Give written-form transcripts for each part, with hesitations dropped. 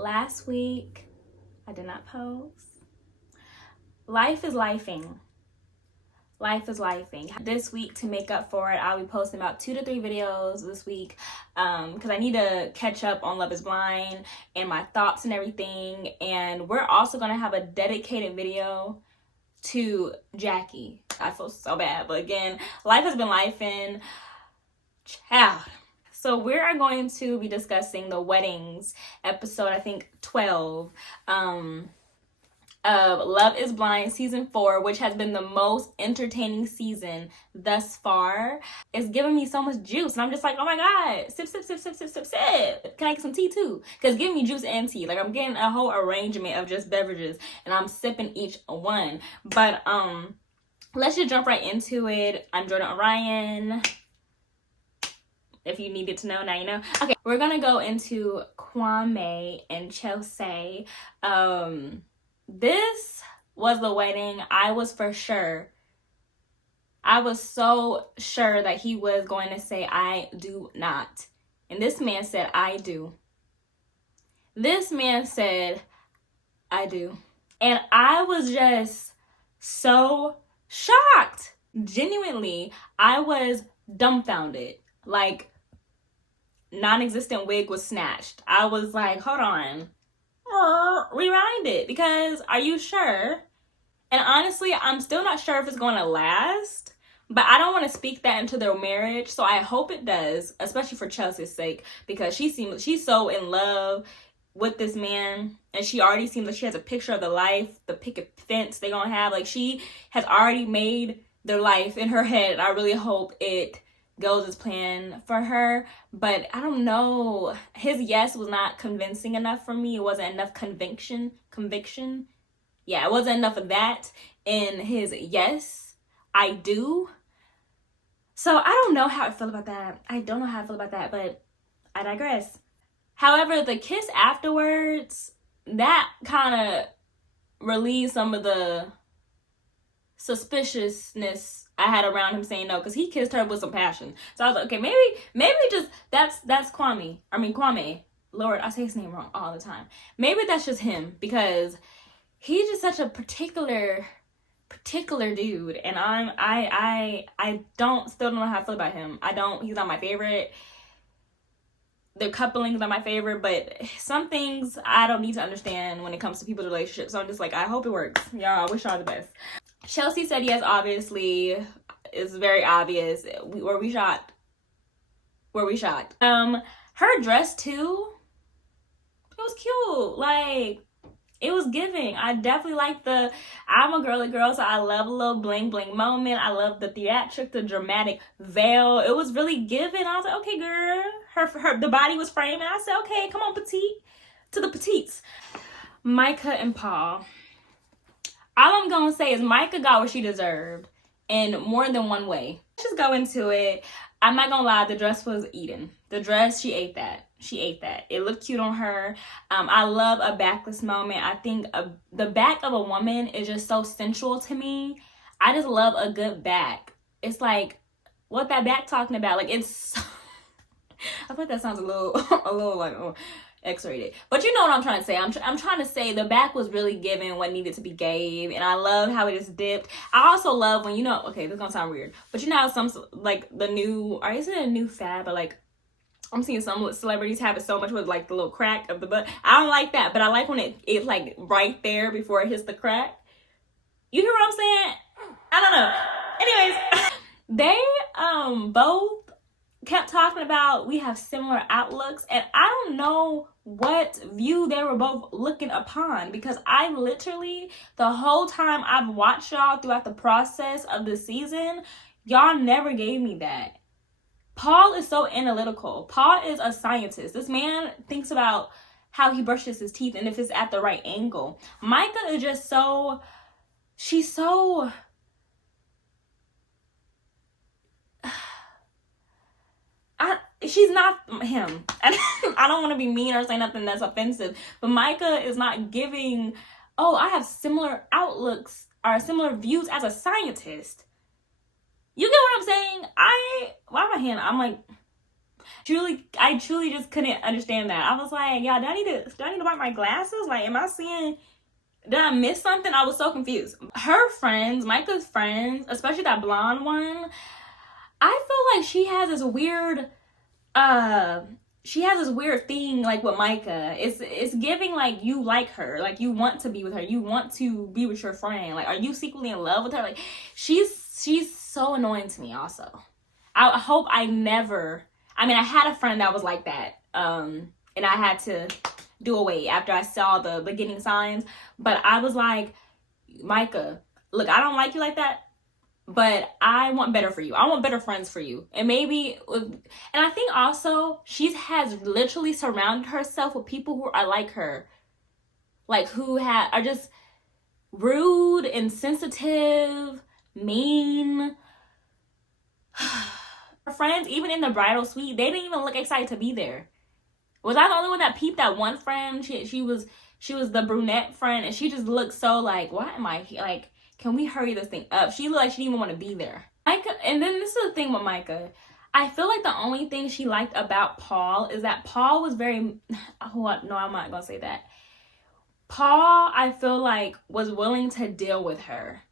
last week I did not post. Life is lifing. Life is lifing. This week, to make up for it, I'll be posting about 2 to 3 videos this week because I need to catch up on Love is Blind and my thoughts and everything. And we're also going to have a dedicated video to Jackie. I feel so bad, but again, life has been lifing. Child. So we are going to be discussing the weddings episode, I think 12. Of Love is Blind season 4, which has been the most entertaining season thus far. It's giving me so much juice, and I'm just like, oh my god, sip, sip, sip, sip, sip, sip, sip. Can I get some tea too? Because give me juice and tea. Like, I'm getting a whole arrangement of just beverages, and I'm sipping each one. But let's just jump right into it. I'm Jordan Orion. If you needed to know, now you know. Okay, we're gonna go into Kwame and Chelsea. This was the wedding. I was so sure that he was going to say, I do not. And this man said, I do. This man said, I do. And I was just so shocked. Genuinely, I was dumbfounded. Like, non-existent wig was snatched. I was like, hold on. Rewind it, because are you sure? And honestly, I'm still not sure if it's going to last, but I don't want to speak that into their marriage, so I hope it does, especially for Chelsea's sake, because she's so in love with this man, and she already seems like she has a picture of the life, the picket fence they're gonna have. Like, she has already made their life in her head, and I really hope it goes as planned for her. But I don't know, his yes was not convincing enough for me. It wasn't enough conviction. Yeah, it wasn't enough of that in his yes, I do. So I don't know how I feel about that. I don't know how I feel about that, but I digress. However, the kiss afterwards, that kind of relieved some of the suspiciousness I had around him saying no, because he kissed her with some passion. So I was like, okay, maybe just that's Kwame. Lord, I say his name wrong all the time. Maybe that's just him, because he's just such a particular dude, and I still don't know how I feel about him. He's not my favorite. The coupling's not my favorite, but some things I don't need to understand when it comes to people's relationships. So I'm just like, I hope it works. Y'all, I wish y'all the best. Chelsea said yes, obviously. It's very obvious. Were we shocked? Her dress too, it was cute. Like, it was giving. I definitely like I'm a girly girl, so I love a little bling bling moment. I love the the dramatic veil. It was really giving. I was like, okay, girl. The body was framing. I said, okay, come on, petite. To the petites. Micah and Paul. All I'm gonna say is Micah got what she deserved in more than one way. Let's just go into it. I'm not gonna lie, the dress was eaten. The dress, she ate that. It looked cute on her. I love a backless moment. I think the back of a woman is just so sensual to me. I just love a good back. It's like, what that back talking about? Like, it's I thought that sounds a little like, oh, X-rated, but you know what I'm trying to say. I'm trying to say the back was really giving what needed to be gave, and I love how it just dipped. I also love when, okay, this is gonna sound weird, but you know how some, like, the new, or is it a new fad, but like, I'm seeing some celebrities have it so much with like the little crack of the butt. I don't like that, but I like when it's like right there before it hits the crack. You hear what I'm saying? I don't know. Anyways, they both kept talking about we have similar outlooks, and I don't know what view they were both looking upon, because I literally, the whole time I've watched y'all throughout the process of the season, y'all never gave me that. Paul is so analytical. Paul is a scientist. This man thinks about how he brushes his teeth and if it's at the right angle. Micah is just she's so she's not him. I don't want to be mean or say nothing that's offensive, but Micah is not giving, oh, I have similar outlooks or similar views as a scientist. You get what I'm saying? I'm like, I truly just couldn't understand that. I was like, y'all, do I need to wipe my glasses? Like, am I seeing, did I miss something? I was so confused. Her friends, Micah's friends, especially that blonde one, I feel like she has this weird thing like with Micah. It's giving like you like her, like you want to be with her, you want to be with your friend. Like, are you secretly in love with her? Like, she's so annoying to me. Also, I hope I never. I mean, I had a friend that was like that, and I had to do away after I saw the beginning signs. But I was like, Micah, look, I don't like you like that, but I want better for you. I want better friends for you. And maybe, and I think also she has literally surrounded herself with people who are like her, like who are just rude, insensitive, mean. Her friends, even in the bridal suite, they didn't even look excited to be there. Was I the only one that peeped that one friend? She was the brunette friend, and she just looked so like, why am I here? Like, can we hurry this thing up? She looked like she didn't even want to be there. Micah, and then this is the thing with Micah. I feel like the only thing she liked about Paul is that Paul was very, oh, no, I'm not going to say that. Paul, I feel like, was willing to deal with her.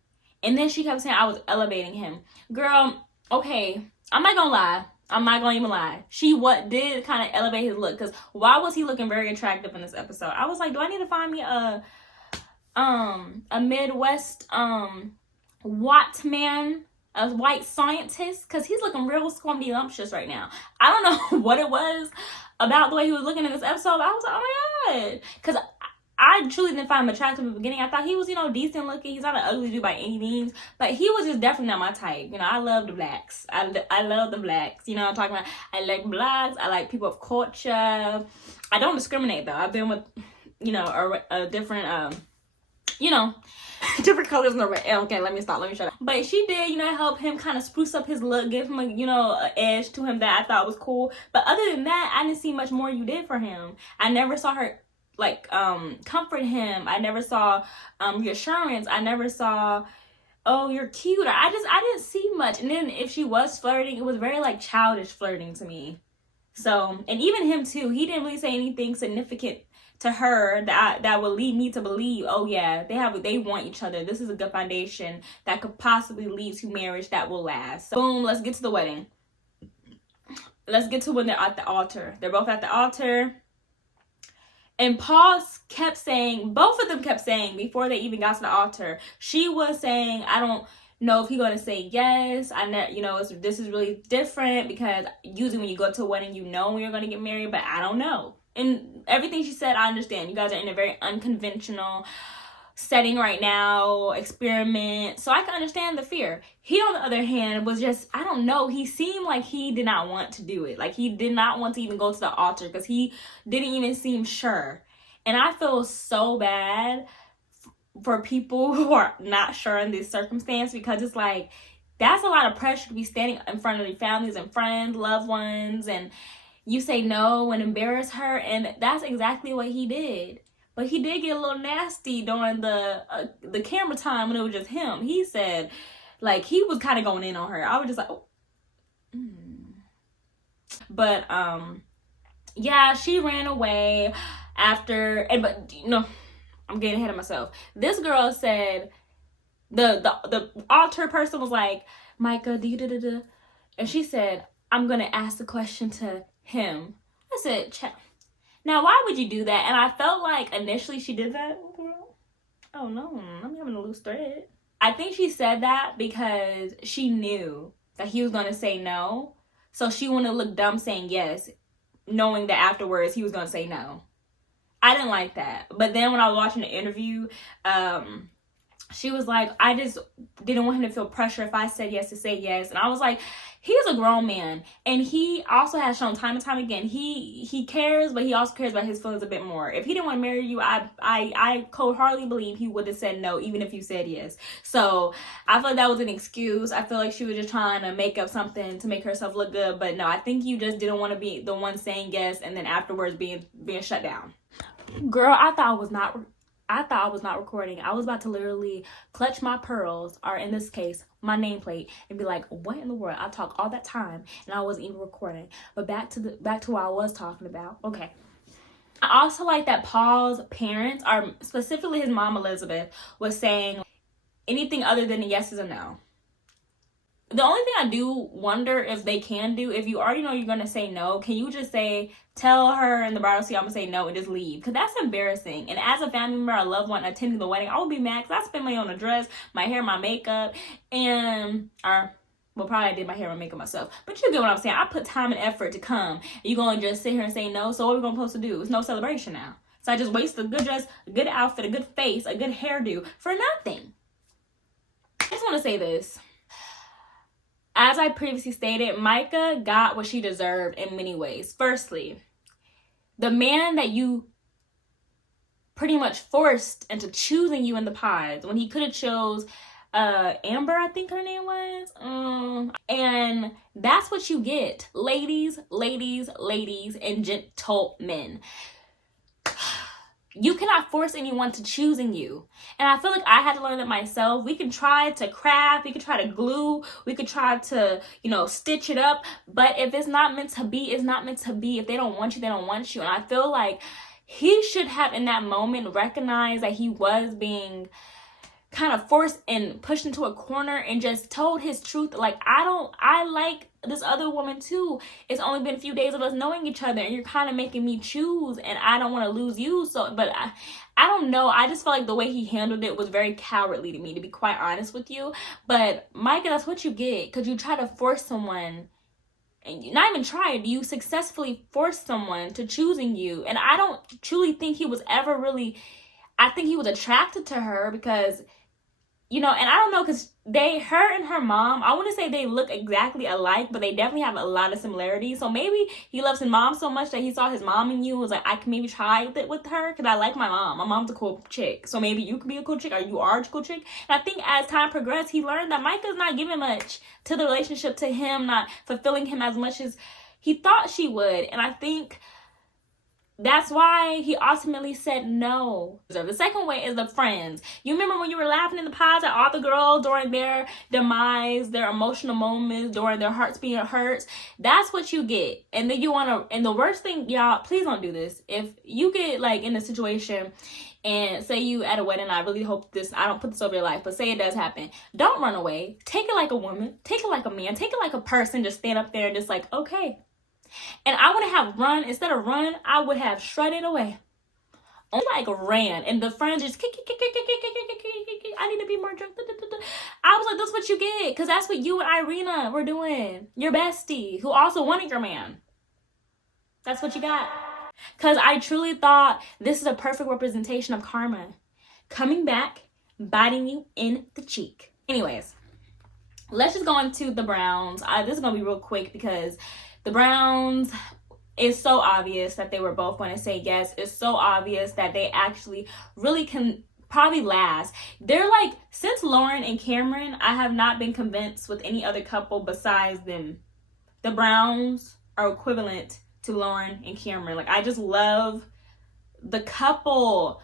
And then she kept saying I was elevating him. Girl, okay, I'm not going to lie. I'm not going to even lie. She did kind of elevate his look. Because why was he looking very attractive in this episode? I was like, do I need to find me a Midwest Watt man, a white scientist? Because he's looking real scrumptious right now. I don't know what it was about the way he was looking in this episode. But I was like, oh my God. Because I truly didn't find him attractive in the beginning. I thought he was, decent looking. He's not an ugly dude by any means. But he was just definitely not my type. I love the blacks. I love the blacks. I'm talking about, I like blacks. I like people of culture. I don't discriminate, though. I've been with, a different, different colors in the red. Okay, let me shut up. But she did, help him kind of spruce up his look, give him a edge to him that I thought was cool. But other than that, I didn't see much more you did for him. I never saw her comfort him. I never saw reassurance. I never saw, oh, you're cute. I didn't see much. And then if she was flirting, it was very childish flirting to me. So, and even him too, he didn't really say anything significant to her that would lead me to believe, oh yeah, they want each other. This is a good foundation that could possibly lead to marriage that will last. So, boom, let's get to the wedding. Let's get to when they're at the altar. They're both at the altar. And Paul kept saying, both of them kept saying before they even got to the altar, she was saying, I don't know if he's going to say yes. This is really different because usually when you go to a wedding, when you're going to get married, but I don't know. And everything she said, I understand. You guys are in a very unconventional setting right now, experiment. So I can understand the fear. He, on the other hand, was just, I don't know. He seemed like he did not want to do it. Like he did not want to even go to the altar because he didn't even seem sure. And I feel so bad for people who are not sure in this circumstance because it's like, that's a lot of pressure to be standing in front of your families and friends, loved ones, and you say no and embarrass her. And that's exactly what he did. But he did get a little nasty during the camera time when it was just him. He said, he was kind of going in on her. I was just like, oh. But, yeah, she ran away after, I'm getting ahead of myself. This girl said, the altar person was like, Micah, da-da-da-da. And she said, I'm going to ask the question to him. I said, now, why would you do that? And I felt like initially she did that. Oh, no, I'm having a loose thread. I think she said that because she knew that he was going to say no. So she wouldn't look dumb saying yes, knowing that afterwards he was going to say no. I didn't like that. But then when I was watching the interview, she was like, I just didn't want him to feel pressure if I said yes to say yes. And I was like, he's a grown man. And he also has shown time and time again, he cares, but he also cares about his feelings a bit more. If he didn't want to marry you, I cold-heartedly believe he would have said no, even if you said yes. So I feel like that was an excuse. I feel like she was just trying to make up something to make herself look good. But no, I think you just didn't want to be the one saying yes and then afterwards being shut down. Girl, I thought I was not I thought I was not recording. I was about to literally clutch my pearls, or in this case, my nameplate, and be like, what in the world? I talk all that time and I wasn't even recording. But back to what I was talking about. Okay. I also like that Paul's parents, or specifically his mom Elizabeth, was saying anything other than a yes is a no. The only thing I do wonder if they can do, if you already know you're going to say no, can you just say, tell her in the bridal suite I'm going to say no and just leave? Because that's embarrassing. And as a family member, a loved one attending the wedding, I would be mad because I spent money on a dress, my hair, my makeup, and, well, probably I did my hair and makeup myself. But you get what I'm saying. I put time and effort to come. You going to just sit here and say no? So what are we going to supposed to do? It's no celebration now. So I just waste a good dress, a good outfit, a good face, a good hairdo for nothing. I just want to say this. As I previously stated, Micah got what she deserved in many ways. Firstly, the man that you pretty much forced into choosing you in the pods when he could have chose Amber, I think her name was. And that's what you get. Ladies, and gentlemen. You cannot force anyone to choosing you. And I feel like I had to learn that myself. We can try to craft, we can try to glue, we could try to, stitch it up. But if it's not meant to be, it's not meant to be. If they don't want you, they don't want you. And I feel like he should have in that moment recognized that he was being kind of forced and pushed into a corner and just told his truth. Like, I like this other woman too. It's only been a few days of us knowing each other and you're kind of making me choose and I don't want to lose you. So, but I don't know. I just felt like the way he handled it was very cowardly to me, to be quite honest with you. But Micah, that's what you get, because you try to force someone, and you not even try, you successfully force someone to choosing you. And I don't truly think he was ever really, I think he was attracted to her because, and I don't know, because her and her mom, I want to say they look exactly alike, but they definitely have a lot of similarities. So maybe he loves his mom so much that he saw his mom in you and was like, I can maybe try with her because I like my mom. My mom's a cool chick. So maybe you could be a cool chick, or you are a cool chick. And I think as time progressed, he learned that Micah's not giving much to the relationship, to him, not fulfilling him as much as he thought she would. And I think that's why he ultimately said no. The second way is the friends. You remember when you were laughing in the pods at all the girls during their demise, their emotional moments, during their hearts being hurt? That's what you get. And then and the worst thing, y'all, please don't do this. If you get like in a situation and say you at a wedding, I really hope I don't put this over your life, but say it does happen. Don't run away. Take it like a woman. Take it like a man. Take it like a person. Just stand up there and just like, okay. And I would have instead of run, I would have shredded away. Like ran. And the friends just, I need to be more drunk. I was like, that's what you get. Because that's what you and Irina were doing. Your bestie, who also wanted your man. That's what you got. Because I truly thought this is a perfect representation of karma. Coming back, biting you in the cheek. Anyways, let's just go into the Browns. This is going to be real quick because the Browns, it's so obvious that they were both going to say yes. It's so obvious that they actually really can probably last. They're like, since Lauren and Cameron, I have not been convinced with any other couple besides them. The Browns are equivalent to Lauren and Cameron. Like, I just love the couple.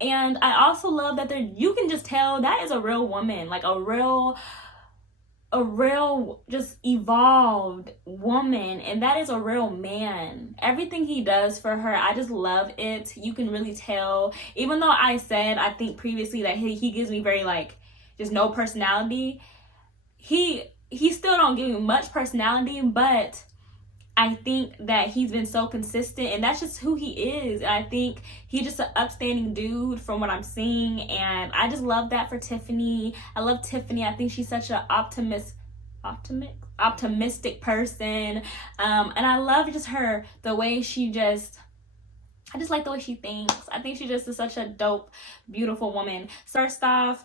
And I also love that you can just tell that is a real woman, like a real just evolved woman, and that is a real man. Everything he does for her, I just love it. You can really tell, even though I said I think previously that he gives me very like just no personality, he still don't give me much personality, but I think that he's been so consistent, and that's just who he is. And I think he's just an upstanding dude from what I'm seeing, and I just love that for Tiffany. I love Tiffany. I think she's such an optimistic person, and I love just the way I just like the way she thinks. I think she just is such a dope, beautiful woman. First off,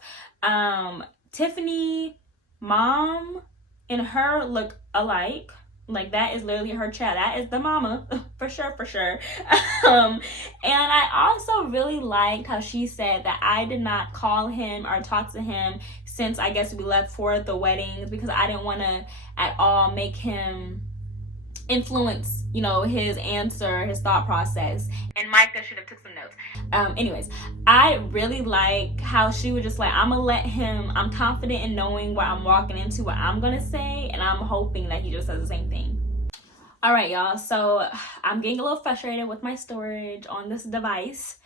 Tiffany, mom, and her look alike. Like, that is literally her child. That is the mama, for sure. And I also really liked how she said that I did not call him or talk to him since I guess we left for the weddings, because I didn't want to at all make him influence, you know, his answer, his thought process. And Micah should have took some notes. Anyways, I really like how she was just like, I'm gonna let him, I'm confident in knowing what I'm walking into, what I'm gonna say, and I'm hoping that he just says the same thing. All right, y'all, so I'm getting a little frustrated with my storage on this device.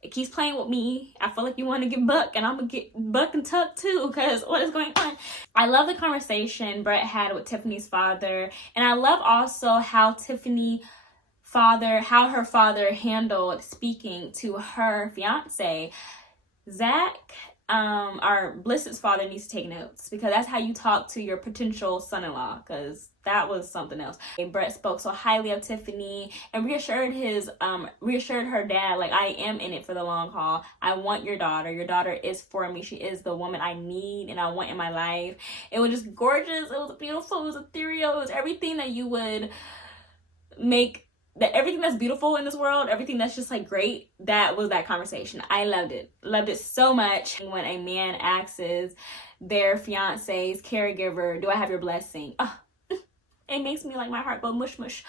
It keeps playing with me. I feel like you want to get Buck, and I'm gonna get Buck and Tuck too, because what is going on? I love the conversation Brett had with Tiffany's father, and I love also how how her father handled speaking to her fiance. Zach, our Bliss's father, needs to take notes, because that's how you talk to your potential son-in-law, because that was something else. And Brett spoke so highly of Tiffany and reassured her dad, like, I am in it for the long haul. I want your daughter. Your daughter is for me. She is the woman I need and I want in my life. It was just gorgeous. It was beautiful. It was ethereal. It was everything that you would make, that everything that's beautiful in this world, everything that's just like great, that was that conversation. I loved it so much. When a man asks their fiance's caregiver, do I have your blessing? Oh, it makes me, like, my heart go mush mush.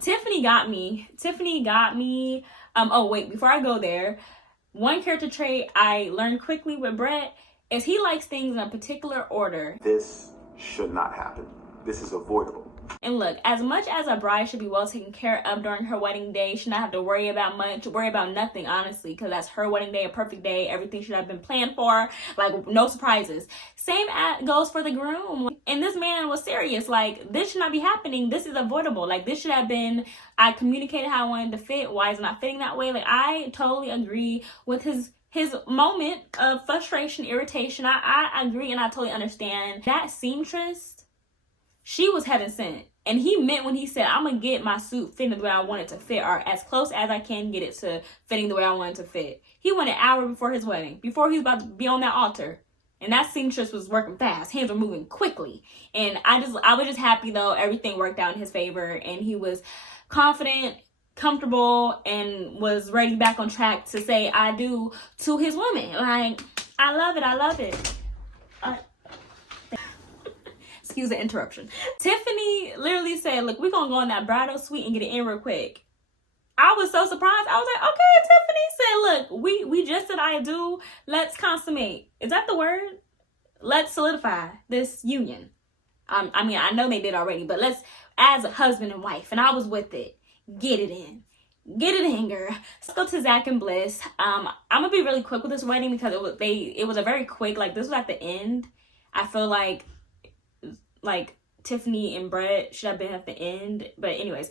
Tiffany got me. Oh wait, before I go there, one character trait I learned quickly with Brett is he likes things in a particular order. This should not happen. This is avoidable. And look, as much as a bride should be well taken care of during her wedding day, should not have to worry about nothing, honestly, because that's her wedding day, a perfect day. Everything should have been planned for, like, no surprises. Same goes for the groom. And this man was serious. Like, this should not be happening. This is avoidable. Like, this should have been, I communicated how I wanted to fit. Why is it not fitting that way? Like, I totally agree with his moment of frustration, irritation. I agree, and I totally understand. That seamstress, she was heaven sent. And he meant when he said, I'm going to get my suit fitting the way I want it to fit, or as close as I can get it to fitting the way I want it to fit. He went an hour before his wedding, before he was about to be on that altar. And that seamstress was working fast. Hands were moving quickly. And I was just happy, though. Everything worked out in his favor. And he was confident, comfortable, and was ready back on track to say I do to his woman. Like, I love it. Excuse the interruption. Tiffany literally said, look, we're gonna go in that bridal suite and get it in real quick. I was so surprised. I was like, okay. Tiffany said, look, we just said I do. Let's consummate. Is that the word? Let's solidify this union. I mean, I know they did already, but let's, as a husband and wife, and I was with it. Get it in. Get it in, girl. Let's go to Zach and Bliss. I'm gonna be really quick with this wedding because it was a very quick, like, this was at the end. I feel like Tiffany and Brett should have been at the end. But anyways,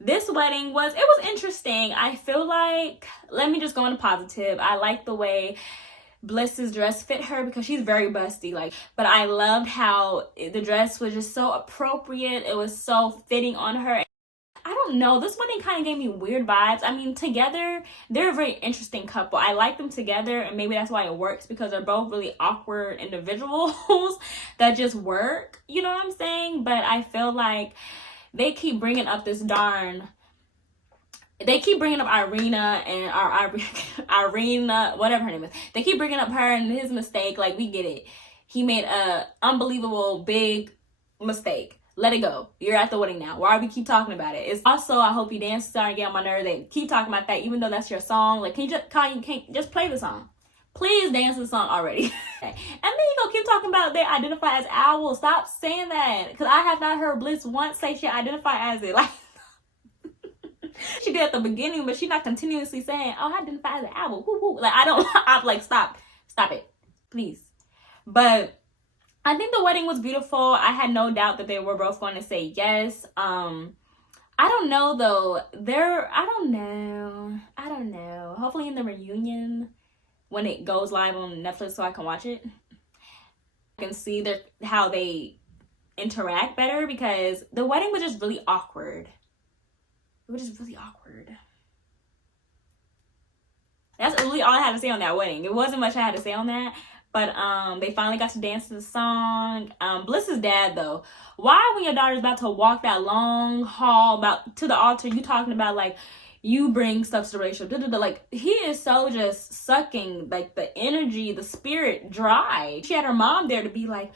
this wedding was interesting. I feel like, let me just go on to positive. I like the way Bliss's dress fit her because she's very busty, like, but I loved how the dress was just so appropriate. It was so fitting on her. I don't know, this wedding kind of gave me weird vibes. I mean, together, they're a very interesting couple. I like them together, and maybe that's why it works, because they're both really awkward individuals that just work, you know what I'm saying? But I feel like they keep bringing up Irina and Irina, whatever her name is. They keep bringing up her and his mistake. Like, we get it. He made a unbelievable big mistake. Let it go. You're at the wedding now. Why do we keep talking about it? It's also, I hope you dance starting to get on my nerves. They keep talking about that, even though that's your song. Like, can you just play the song? Please dance the song already. And then you gonna keep talking about they identify as owl. Stop saying that, because I have not heard Bliss once say she identify as it. Like, she did at the beginning, but she's not continuously saying, oh, I identify as an owl. Woo, woo. Like, I'm like, stop it, please. But I think the wedding was beautiful. I had no doubt that they were both going to say yes. I don't know, though. I don't know. Hopefully in the reunion, when it goes live on Netflix so I can watch it, I can see how they interact better, because the wedding was just really awkward. It was just really awkward. That's really all I had to say on that wedding. It wasn't much I had to say on that. But they finally got to dance to the song. Bliss's dad, though, why, when your daughter's about to walk that long hall to the altar, you talking about, like, you bring stuff to the relationship? Like, he is so just sucking, like, the energy, the spirit dry. She had her mom there to be like,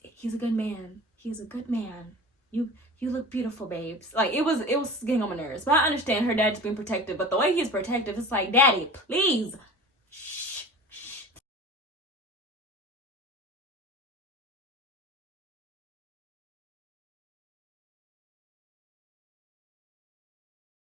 he's a good man. He's a good man. You you look beautiful, babes. Like, it was getting on my nerves. But I understand her dad just being protective. But the way he's protective, it's like, Daddy, please, shh.